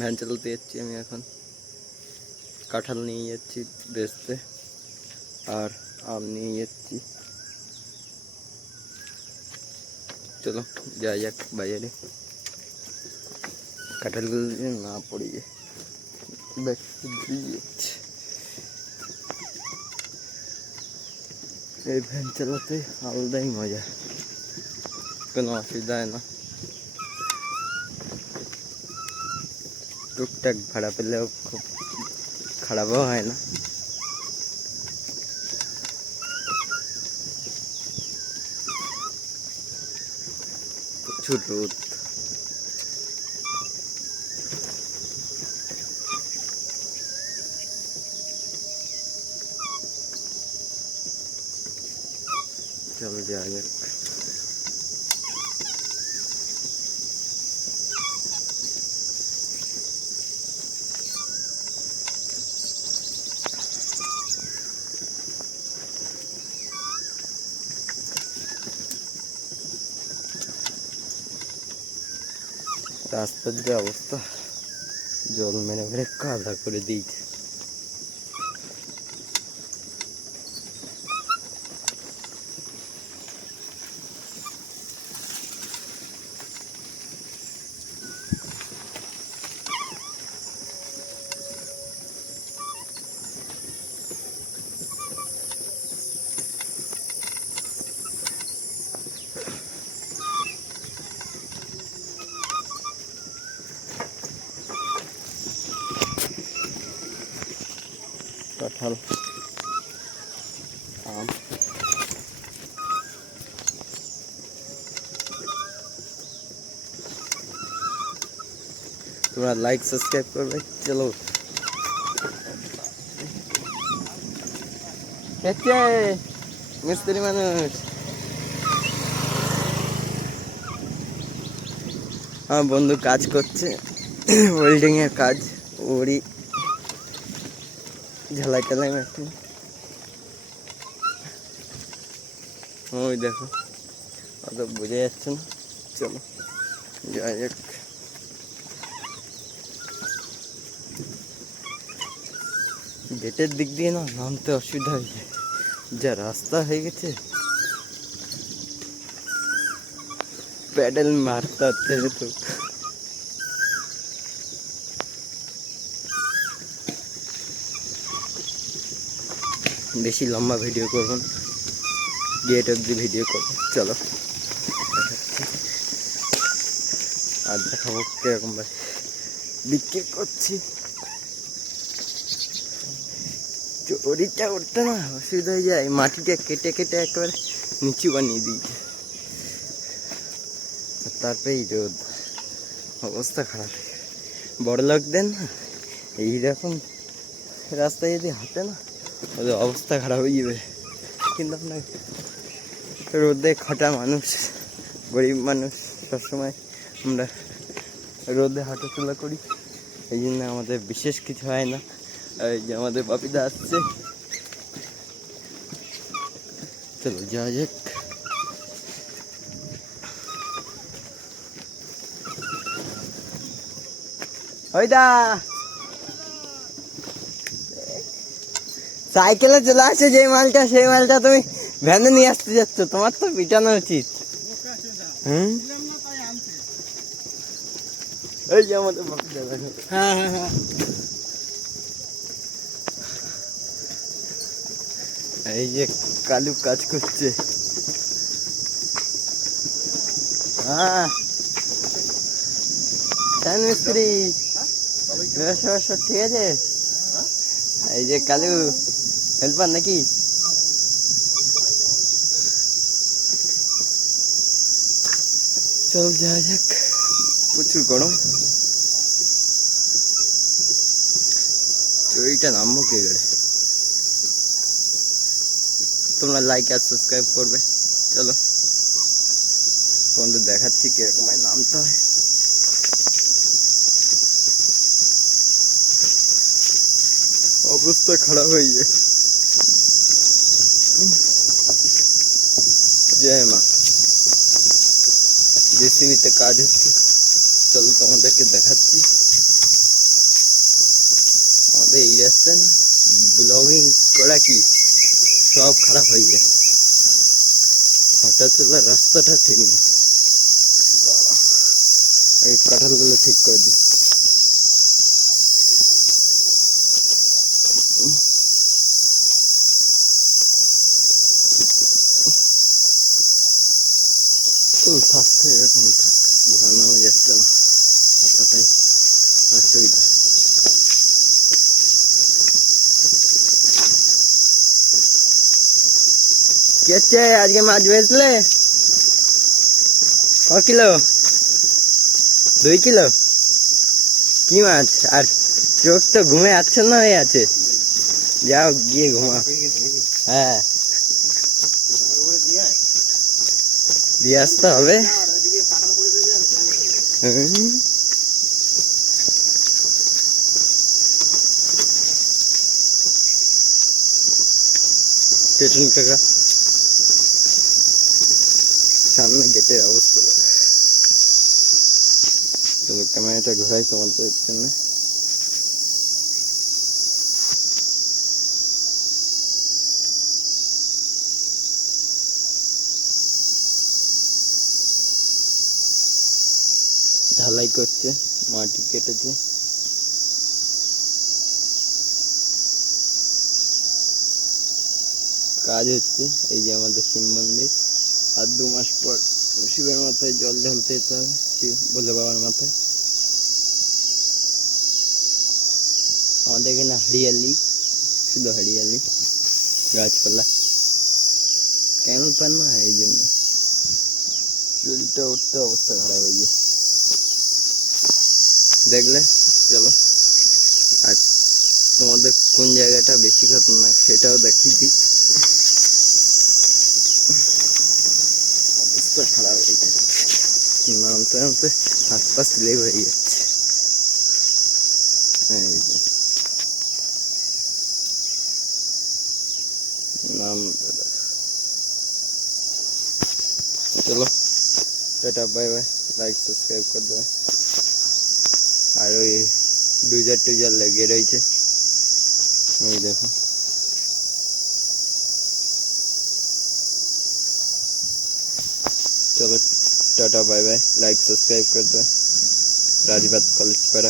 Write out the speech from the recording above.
Van চালাতে যাচ্ছি আমি এখন। কাঁঠাল নিয়ে যাচ্ছি বেচতে, আর আম নিয়ে যাচ্ছি। চলো যাওয়া যাক বাজারে। কাঁঠালগুলো না পড়ে যায়, এই ভ্যান চালাতে আলাদাই মজা, কোনো অসুবিধা হয় না। টুকটাক ভাড়া পেলেও খুব খারাপও হয় না। প্রচুর রোদ। চলো যাওয়া যাক। রাস্তার যে অবস্থা, জল মেরে মেরে কাদা করে দিয়েছে। কাঁঠাল, আম, তোমরা লাইক সাবস্ক্রাইব করবে। চলো মিস্ত্রি মানুষ, আমার বন্ধু কাজ করছে, ওয়েল্ডিং এর কাজ। ওরই ঝালাই টালাই মেশিন। ওই দেখো, অত বোঝা যাচ্ছে না। চলো যাওয়া যাক। গেটের দিক দিয়ে না নামতে অসুবিধা হয়ে যায়, যা রাস্তা হয়ে গেছে। প্যাডেল মারতে হচ্ছে তো। বেশি লম্বা ভিডিও করবো না, গেট অব্দি ভিডিও করবো। চলো আর দেখাবো কিরকম ভাই বিক্রি করছি। চড়িটা উঠতে না অসুবিধা হয়ে যায়, মাটিটা কেটে কেটে একেবারে নিচু বানিয়ে দিয়েছে। তারপরে রোদ, অবস্থা খারাপ। বড় লোকদের না এইরকম রাস্তায় যদি হাঁটে না, ওদের অবস্থা খারাপ হয়ে যাবে। কিন্তু আপনার রোদে খাটা মানুষ, গরিব মানুষ, সবসময় আমরা রোদে হাঁটাচলা করি, এই জন্য আমাদের বিশেষ কিছু হয় না। এই যে আমাদের বাপিদা আসছে, চলো যাওয়া যাক। ওইদা সাইকেলে চলে আসছে যে মালটা, সেই মালটা তুমি ভ্যানে নিয়ে আসতে যাচ্ছ, তোমার তো পিটানো উচিত। এই যে আমাদের বাপিদা দেখো। হ্যাঁ হ্যাঁ হ্যাঁ, এই যে কালু কাজ করছে। হ্যাঁ মিস্ত্রি, সব ঠিক আছে। এই যে কালু হেল্পার নাকি? চল যাওয়া যাক, প্রচুর গরম। চড়িটা নামবো কে করে? তোমরা লাইক আর সাবস্ক্রাইব করবে। চলো তোমাদের দেখাচ্ছি কিরকম নামতে হয়। অবস্থা খারাপ হয়ে যায়। জয় মা। জেসিবিতে কাজ হচ্ছে, চলো তোমাদেরকে দেখাচ্ছি। আসছে না, ব্লগিং করা কি সব খারাপ হয়ে যায়। হাঁটা চলার রাস্তাটা ঠিক নেই। এই কাঁঠালগুলো ঠিক করে দিই। চল থাকতে এরকম থাক, ঘোরানো যাচ্ছে না, এতটাই অসুবিধা। কি হচ্ছে আজকে মাছ বেচলে? ক কিলো? 2 কিলো? কি মাছ? আর চোখ তো ঘুমে আচ্ছন্ন হয়ে আছে, যাও গিয়ে ঘুমা। হ্যাঁ দিয়ে আসতে হবে। টেটন কাকা সামনে গেটের অবস্থা। চলো ক্যামেরাটা ঘোরাই তোমাদের জন্য। ঢালাই করছে, মাটি কেটেছে। কাজ হচ্ছে। এই যে আমাদের শিব মন্দির, আর 2 মাস পর শিবের মাথায় জল ঢালতে যেতে হবে, শিব বলে বাবার মাথায়। আমাদের এখানে হরিয়ালি, শুধু হরিয়ালি, গাছপালা। কেন পান না, এই জন্য চুলটা উঠতে অবস্থা খারাপ হয়ে যায় দেখলে। চলো, আর তোমাদের কোন জায়গাটা বেশি খতরনাক সেটাও দেখিয়ে দিই। অবস্থা খারাপ হয়ে যায়, নামতে নামতে হাত পা স্লিপ হয়ে যাচ্ছে। এই যে নামতে দেখো। চলো tata bye bye, like subscribe করে দেবে। আর ওই ডুজার টুজার লেগে রয়েছে, ওই দেখো। चलो ta-ta bye bye, like subscribe कर दो। राजबात कॉलेज पर